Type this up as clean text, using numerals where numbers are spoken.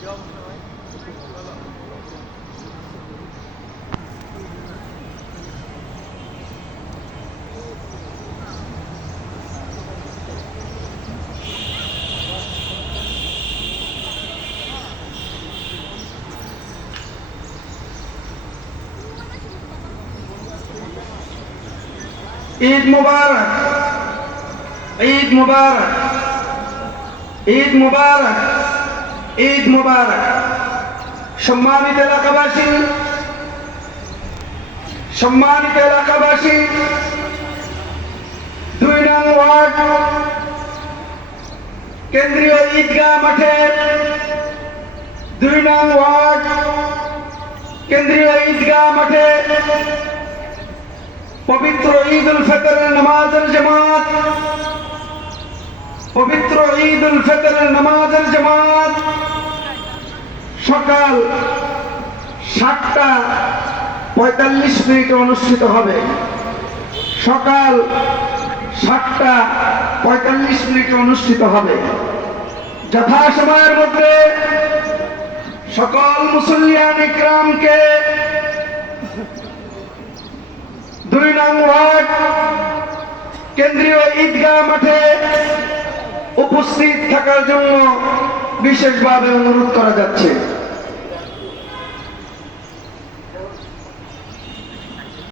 ঈদ মুবারক, ঈদ মুবারক, ঈদ মুবারক, ঈদ মুবারক। সম্মানিত এলাকাবাসী, সম্মানিত এলাকাবাসী, ২ নং ওয়ার্ড কেন্দ্রীয় ঈদগাহ মাঠে, ২ নং ওয়ার্ড কেন্দ্রীয় ঈদগাহ মাঠে পবিত্র ঈদ উল ফিতরের নামাজের জামাত, পবিত্র ঈদ উল ফিতরের নামাজের জামাত সকাল ৭টা ৪৫ অনুষ্ঠিত হবে। সকাল ৭টা ৪৫ অনুষ্ঠিত হবে। যথাসময়ের মধ্যে সকল মুসল্লিয়ান ইকরামকে ২ নং ওয়ার্ড কেন্দ্রীয় ঈদগাহ মাঠে উপস্থিত থাকার জন্য বিশেষভাবে অনুরোধ করা যাচ্ছে।